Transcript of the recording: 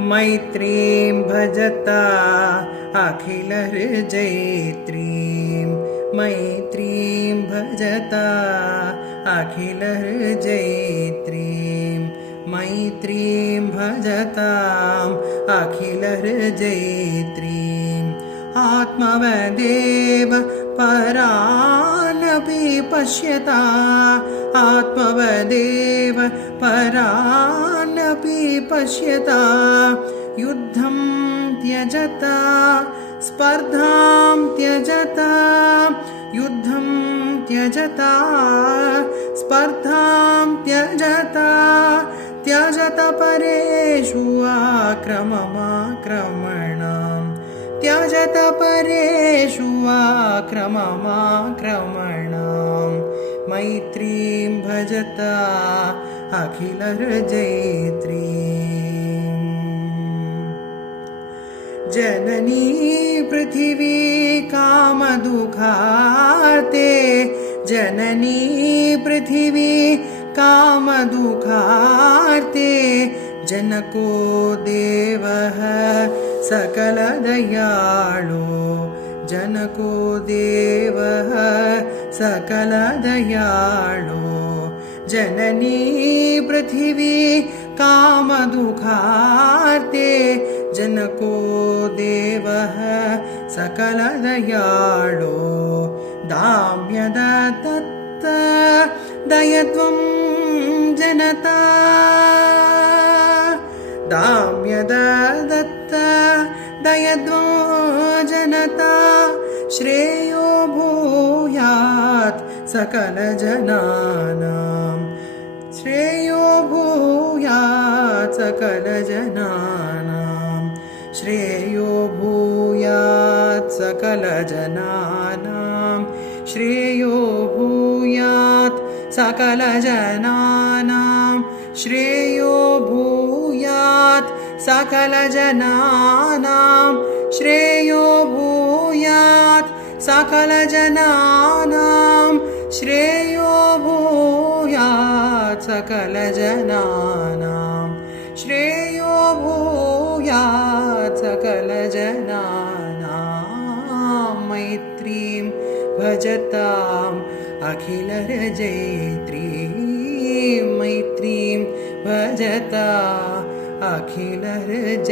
मैत्रीं भजता अखिलहृजयित्रीं मैत्रीं भजता अखिलहृजयित्रीं मैत्रीं भजताम् अखिलहृजयित्रीम् आत्मवदेव परानपि पश्यता आत्मवदेव परानपि पश्यता युद्धं त्यजता स्पर्धां त्यजता युद्धं त्यजता स्पर्धां त्यजता त्यजत परेषु आक्रममाक्रमणाम् त्यजत परेषु आक्रममाक्रमणाम् मैत्रीं भजता अखिलहृजयित्रीम् जननी पृथिवी कामदुःखार्ते जननी पृथिवी कामदुःखार्ते जनको देवः सकलदयाळु जनको देवः सकलदयाळु जननी पृथिवी कामदुःखार्ते जनको देवः सकलदयाळु दाम्यदत्त दयत्वं जनता दाम्यदत्त दयत्वं जनता श्रेयो भूयात् सकलजनानां श्रेयो भूयात् सकलजनानां श्रेयो भूयात् सकलजनानां श्रेयो भूयात् सकलजनानां श्रेयो भूयात् सकलजनानां श्रेयो भूयात् सकलजनानां श्रेयो भूयात् सकलजनानां श्रेयो भूयात् सकलजनानां मैत्रीं भजताम् अखिलहृजयित्रीं मैत्रीं भजता अखिलहृजयित्रीम्